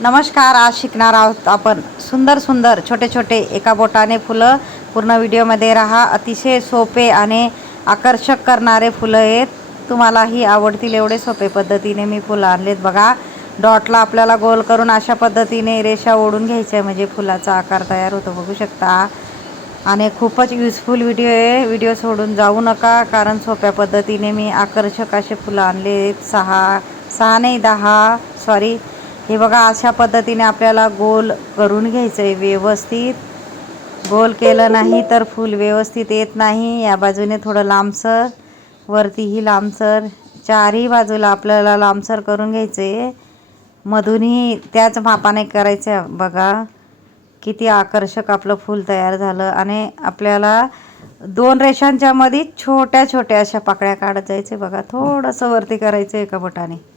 नमस्कार. आज शिकणार आहोत आपण सुंदर सुंदर छोटे छोटे एका बोटाने फुलं. पूर्ण व्हिडिओमध्ये राहा. अतिशय सोपे आणि आकर्षक करणारे फुलं आहेत. तुम्हालाही आवडतील एवढे सोपे पद्धतीने मी फुलं आणलेत बघा. डॉटला आपल्याला गोल करून अशा पद्धतीने रेषा ओढून घ्यायच्या म्हणजे फुलाचा आकार तयार होतो, बघू शकता. आणि खूपच युजफुल व्हिडिओ आहे. व्हिडिओ सोडून जाऊ नका, कारण सोप्या पद्धतीने मी आकर्षक असे फुलं आणलेत. सहा नाही 10 सॉरी. हे बघा, अशा पद्धतीने आपल्याला गोल करून घ्यायचं आहे व्यवस्थित. गोल केलं नाही तर फूल व्यवस्थित येत नाही. या बाजूने थोडं लांबसर, वरतीही लांबसर, चारही बाजूला आपल्याला लांबसर करून घ्यायचं आहे. मधूनही त्याच मापाने करायचं आहे. बघा किती आकर्षक आपलं फूल तयार झालं. आणि आपल्याला 2 रेषांच्या मध्ये छोट्या छोट्या अशा पाकळ्या काढत जायचे. बघा, थोडंसं वरती करायचं एका बोटाने.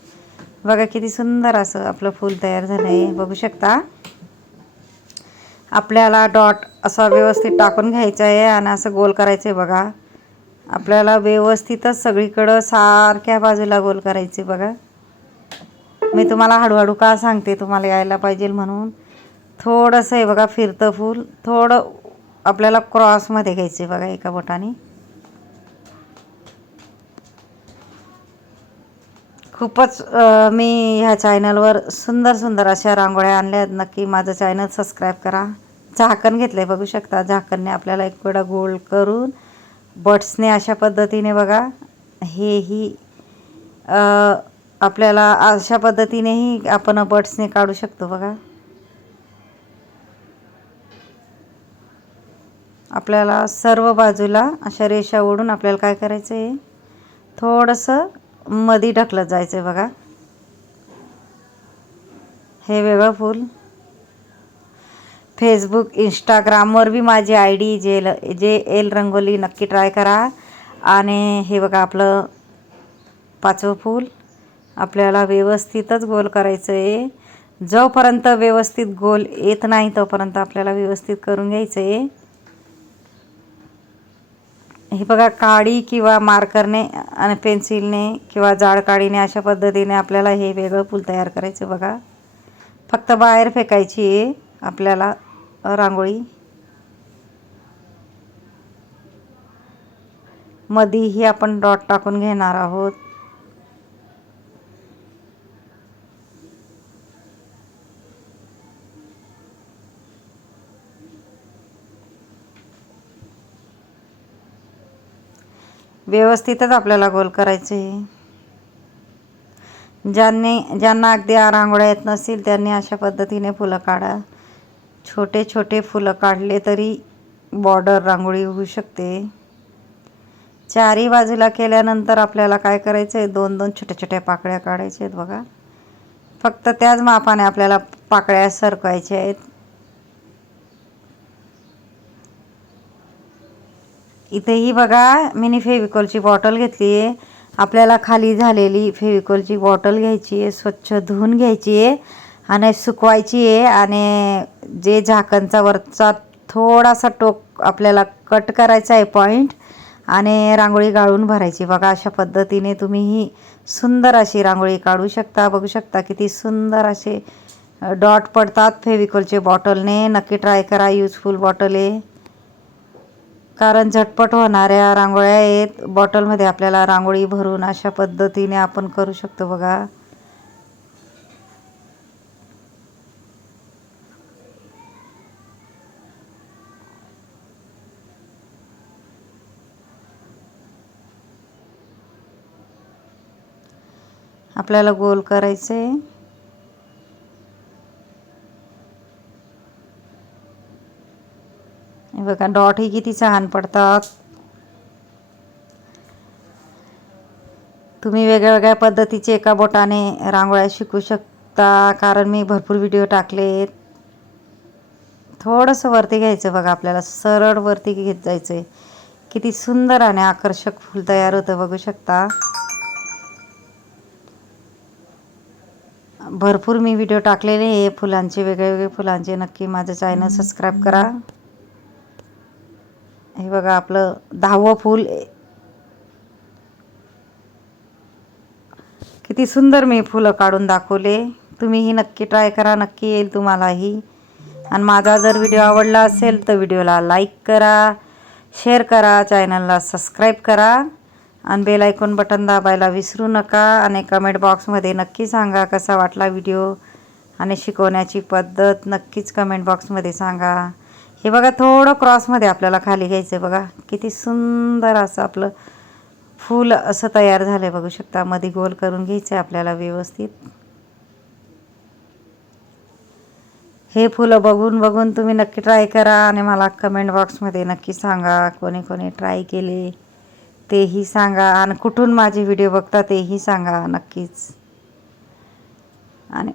बघा किती सुंदर असं आपलं फूल तयार झालं आहे, बघू शकता. आपल्याला डॉट असा व्यवस्थित टाकून घ्यायचा आहे आणि असं गोल करायचं आहे. बघा, आपल्याला व्यवस्थितच सगळीकडं सारख्या बाजूला गोल करायचे. बघा, मी तुम्हाला हळूहळू का सांगते, तुम्हाला यायला पाहिजे म्हणून. थोडंसं आहे बघा फिरतं फूल, थोडं आपल्याला क्रॉसमध्ये घ्यायचं आहे बघा एका बोटाने. खूपच मी ह्या चॅनलवर सुंदर सुंदर अशा रांगोळ्या आणल्या आहेत. नक्की माझं चॅनल सबस्क्राईब करा. झाकण घेतलं आहे, बघू शकता. झाकणने आपल्याला एक वेळा गोल करून बट्सने अशा पद्धतीने बघा, हेही आपल्याला अशा पद्धतीनेही आपण बट्सने काढू शकतो. बघा, आपल्याला सर्व बाजूला अशा रेषा ओढून आपल्याला काय करायचं आहे, थोडंसं मध्ये ढकलत जायचं आहे. बघा, हे वेगळं फूल. फेसबुक, इंस्टाग्रामवर बी माझी ID JL रंगोली नक्की ट्राय करा. आणि हे बघा आपलं 5वं फूल. आपल्याला व्यवस्थितच गोल करायचं आहे. जोपर्यंत व्यवस्थित गोल येत नाही तोपर्यंत आपल्याला व्यवस्थित करून घ्यायचं आहे. हे बघा, काडी किंवा मार्करने आणि पेन्सिलने किंवा जाड काडीने अशा पद्धतीने आपल्याला हे वेगळं फूल तयार करायचं. बघा, फक्त बाहेर फेकायची आहे आपल्याला रांगोळी. मध्येही आपण डॉट टाकून घेणार आहोत. व्यवस्थितच आपल्याला गोल करायचे. ज्यांना अगदी रांगोळ्या येत नसतील त्यांनी अशा पद्धतीने फुलं काढा. छोटे छोटे फुलं काढले तरी बॉर्डर रांगोळी होऊ शकते. चारही बाजूला केल्यानंतर आपल्याला काय करायचं आहे, 2-2 छोट्या छोट्या पाकळ्या काढायच्या आहेत. बघा, फक्त त्याच मापाने आपल्याला पाकळ्या सरकवायच्या आहेत. इथेही बघा, मिनी फेविकॉलची बॉटल घेतली आहे. आपल्याला खाली झालेली फेविकॉलची बॉटल घ्यायची आहे, स्वच्छ धुवून घ्यायची आहे आणि सुकवायची आहे. आणि जे झाकणचा वरचा थोडासा टोक आपल्याला कट करायचा आहे पॉईंट, आणि रांगोळी गाळून भरायची. बघा, अशा पद्धतीने तुम्हीही सुंदर अशी रांगोळी काढू शकता. बघू शकता किती सुंदर असे डॉट पडतात फेविकॉलचे बॉटलने. नक्की ट्राय करा, युजफुल बॉटल आहे. कारण झटपट होणाऱ्या रांगोळ्या आहेत. बॉटलमध्ये आपल्याला रांगोळी भरून अशा पद्धतीने आपण करू शकतो. बघा, आपल्याला गोल करायचे. बघा, डॉट ही किती छान पडतात. तुम्ही वेगळ्या वेगळ्या पद्धतीचे एका बोटाने रांगोळ्या शिकू शकता, कारण मी भरपूर व्हिडिओ टाकलेत. थोडंसं वरती घ्यायचं. बघा, आपल्याला सरळ वरती घेत जायचं आहे. किती सुंदर आणि आकर्षक फूल तयार होतं, बघू शकता. भरपूर मी व्हिडिओ टाकलेले आहे फुलांचे, वेगळे फुलांचे. नक्की माझं चॅनल सबस्क्राईब करा. हे बघा, आपलं 10वं फूल. किती सुंदर मी फुलं काढून दाखवले. तुम्हीही नक्की ट्राय करा, नक्की येईल तुम्हालाही. आणि माझा जर व्हिडिओ आवडला असेल तर व्हिडिओला लाईक करा, शेअर करा, चॅनलला सबस्क्राईब करा आणि बेल आयकॉन बटन दाबायला विसरू नका. आणि कमेंट बॉक्समध्ये नक्की सांगा कसा वाटला व्हिडिओ आणि शिकवण्याची पद्धत नक्कीच कमेंट बॉक्समध्ये सांगा. हे बघा थोडं क्रॉसमध्ये आपल्याला खाली घ्यायचं आहे. बघा किती सुंदर असं आपलं फूल असं तयार झालं आहे, बघू शकता. मध्ये गोल करून घ्यायचं आहे आपल्याला व्यवस्थित. हे फुलं बघून तुम्ही नक्की ट्राय करा आणि मला कमेंट बॉक्समध्ये नक्की सांगा कोणी कोणी ट्राय केले तेही सांगा आणि कुठून माझे व्हिडिओ बघता तेही सांगा नक्कीच. आणि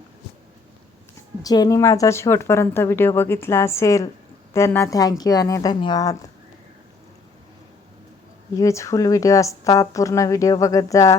ज्यांनी माझा शेवटपर्यंत व्हिडिओ बघितला असेल त्यांना थँक्यू आणि धन्यवाद. युजफुल व्हिडिओ असतात, पूर्ण व्हिडिओ बघत जा.